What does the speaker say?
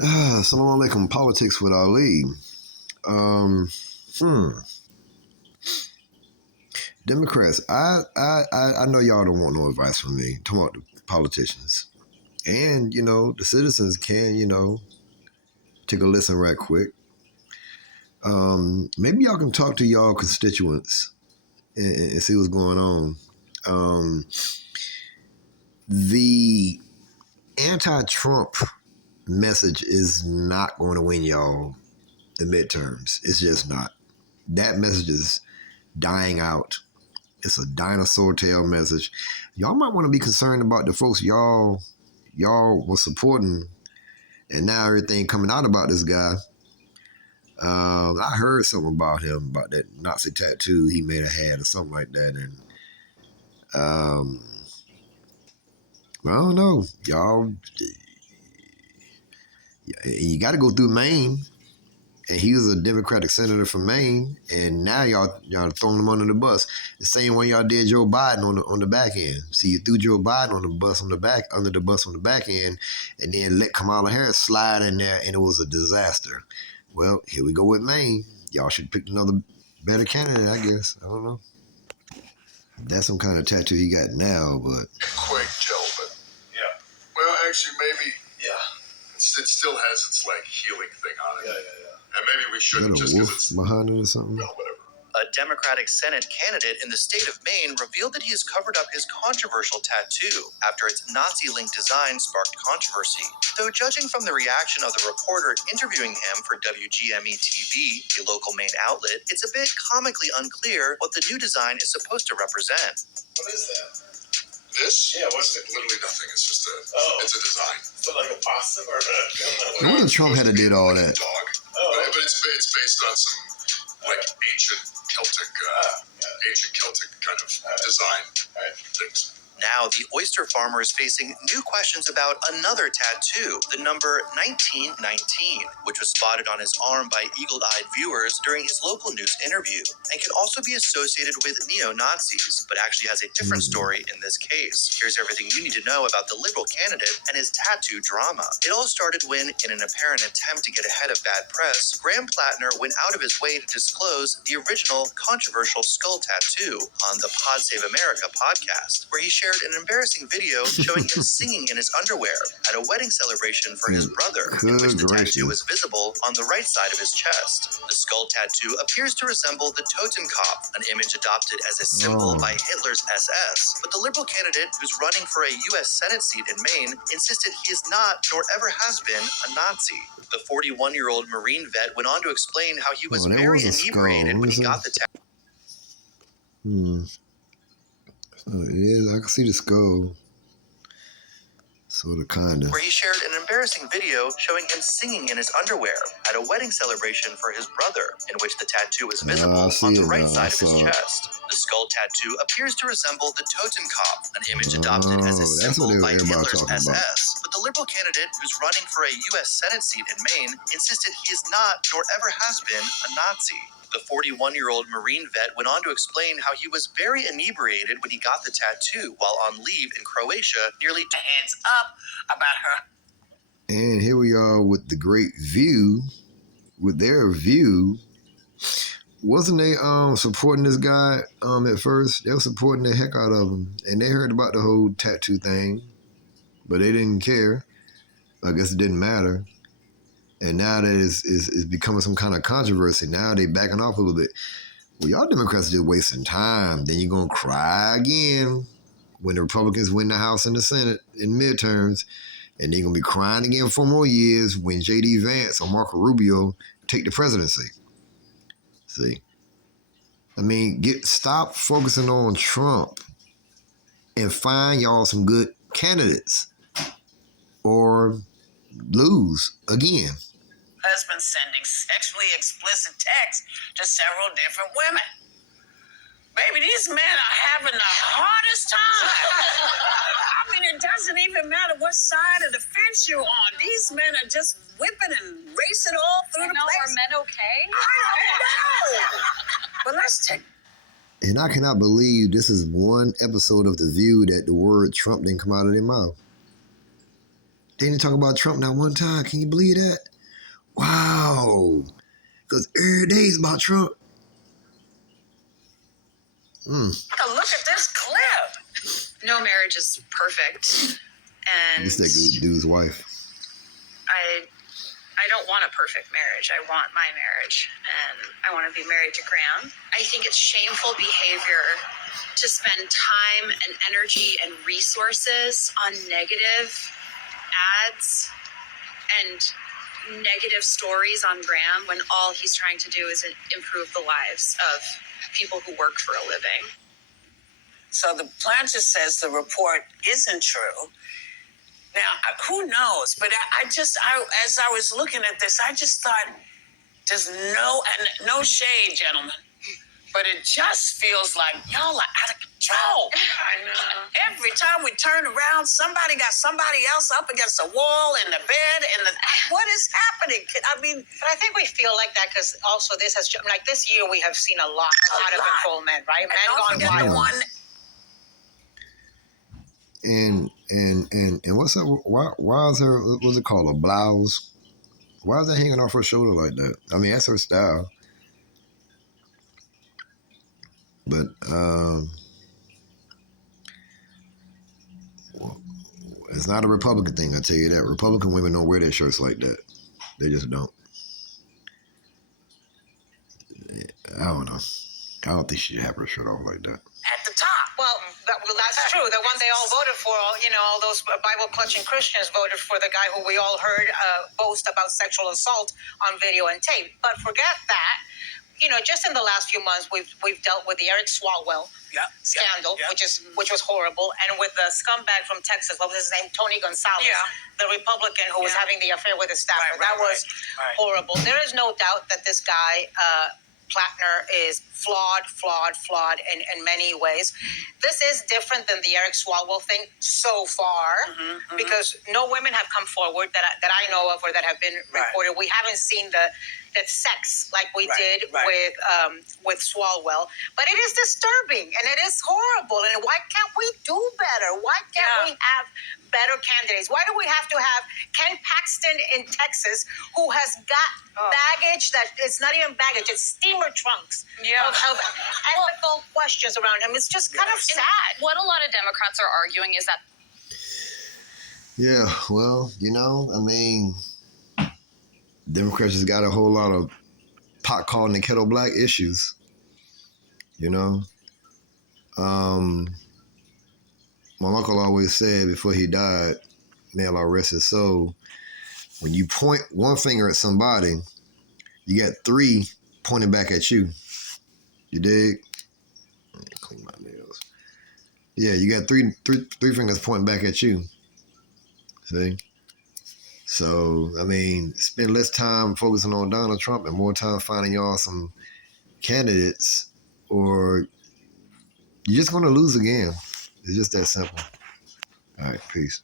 Assalamu alaikum. Politics with Ali. Um, hmm. Democrats. I know y'all don't want no advice from me. Talking about the politicians, and the citizens can take a listen right quick. Maybe y'all can talk to y'all constituents and see what's going on. The anti-Trump message is not going to win y'all the midterms. It's just not. That message is dying out. It's a dinosaur tail message. Y'all might want to be concerned about the folks y'all were supporting, and now everything coming out about this guy. I heard something about him, about that Nazi tattoo he may have had or something like that, and I don't know, y'all. You got to go through Maine. And he was a Democratic senator from Maine, and now y'all throwing him under the bus. The same way y'all did Joe Biden on the back end. See, you threw Joe Biden under the bus on the back end, and then let Kamala Harris slide in there, and it was a disaster. Well, here we go with Maine. Y'all should pick another better candidate, I guess. I don't know. That's some kind of tattoo he got now, but quick gentleman. Yeah. Well, actually, maybe. Yeah. It still has its healing thing on it. Yeah. And maybe we shouldn't just because it's behind it or something. Well, whatever. A Democratic Senate candidate in the state of Maine revealed that he has covered up his controversial tattoo after its Nazi-linked design sparked controversy. Though judging from the reaction of the reporter interviewing him for WGME-TV, a local Maine outlet, it's a bit comically unclear what the new design is supposed to represent. What is that? This? Yeah, what's it? Literally nothing. It's just it's a design. So like a possum or When did Trump had to do all that? Dog. But it's based on some ancient Celtic kind of design things. Now, the oyster farmer is facing new questions about another tattoo, the number 1919, which was spotted on his arm by eagle-eyed viewers during his local news interview, and can also be associated with neo-Nazis, but actually has a different story in this case. Here's everything you need to know about the Liberal candidate and his tattoo drama. It all started when, in an apparent attempt to get ahead of bad press, Graham Plattner went out of his way to disclose the original controversial skull tattoo on the Pod Save America podcast, where he shared an embarrassing video showing him singing in his underwear at a wedding celebration for his brother, in which the tattoo was visible on the right side of his chest. The skull tattoo appears to resemble the Totenkopf, an image adopted as a symbol by Hitler's SS. But the Liberal candidate, who's running for a U.S. Senate seat in Maine, insisted he is not, nor ever has been, a Nazi. The 41-year-old Marine vet went on to explain how he was very inebriated when he got the tattoo. So it is. I can see the skull. Sort of, kind of. Where he shared an embarrassing video showing him singing in his underwear at a wedding celebration for his brother, in which the tattoo was visible on the right side of his chest. The skull tattoo appears to resemble the Totenkopf, an image adopted as a symbol by Hitler's SS. But the Liberal candidate, who's running for a U.S. Senate seat in Maine, insisted he is not, nor ever has been, a Nazi. The 41-year-old Marine vet went on to explain how he was very inebriated when he got the tattoo while on leave in Croatia, nearly hands up about her. And here we are with the Great View, with their view. Wasn't they supporting this guy at first? They were supporting the heck out of him, and they heard about the whole tattoo thing, but they didn't care. I guess it didn't matter. And now that it's becoming some kind of controversy, now they backing off a little bit. Well, y'all Democrats are just wasting time. Then you're going to cry again when the Republicans win the House and the Senate in midterms. And they're going to be crying again for more years when J.D. Vance or Marco Rubio take the presidency. See? I mean, stop focusing on Trump and find y'all some good candidates or lose again. Husband sending sexually explicit texts to several different women. Baby, these men are having the hardest time. I mean, it doesn't even matter what side of the fence you're on. These men are just whipping and racing all through the place. Are men okay? I don't know. But let's take... And I cannot believe this is one episode of The View that the word Trump didn't come out of their mouth. They didn't talk about Trump not one time. Can you believe that? Wow. Because every day is about Trump. Look at this clip. No marriage is perfect. And This that dude's wife. I don't want a perfect marriage. I want my marriage, and I want to be married to Graham. I think it's shameful behavior to spend time and energy and resources on negative ads and negative stories on Graham when all he's trying to do is improve the lives of people who work for a living. So the plaintiff says the report isn't true. Now, who knows? But as I was looking at this, I just thought, there's no shade, gentlemen, but it just feels like y'all are out of control. I know. Every time we turn around, somebody got somebody else up against the wall, in the bed, what is happening? I mean, but I think we feel like that because also this has, like this year, we have seen a lot out of control men, right? Men gone wild. And what's up? Why is her, what's it called, a blouse? Why is that hanging off her shoulder like that? I mean, that's her style. But it's not a Republican thing, I tell you that. Republican women don't wear their shirts like that. They just don't. I don't know. I don't think she should have her shirt off like that. at the top. Well, that's true. The one they all voted for, all those Bible-clutching Christians voted for the guy who we all heard boast about sexual assault on video and tape. But forget that. Just in the last few months, we've dealt with the Eric Swalwell scandal, which was horrible, and with the scumbag from Texas, what was his name, Tony Gonzalez, the Republican who was having the affair with his staffer. That was horrible. There is no doubt that this guy, Plattner, is flawed in many ways. This is different than the Eric Swalwell thing so far, because no women have come forward that I know of or that have been reported. We haven't seen that sex like we did with Swalwell, but it is disturbing and it is horrible. And why can't we do better? Why can't we have better candidates? Why do we have to have Ken Paxton in Texas, who has got baggage that it's not even baggage, it's steamer trunks of ethical questions around him? It's just kind of sad. What a lot of Democrats are arguing is that. Yeah, well, Democrats just got a whole lot of pot calling the kettle black issues. My uncle always said before he died, may Allah rest his soul, when you point one finger at somebody, you got three pointing back at you. You dig? Let me clean my nails. Yeah, you got three fingers pointing back at you. See? So, spend less time focusing on Donald Trump and more time finding y'all some candidates, or you're just going to lose again. It's just that simple. All right, peace.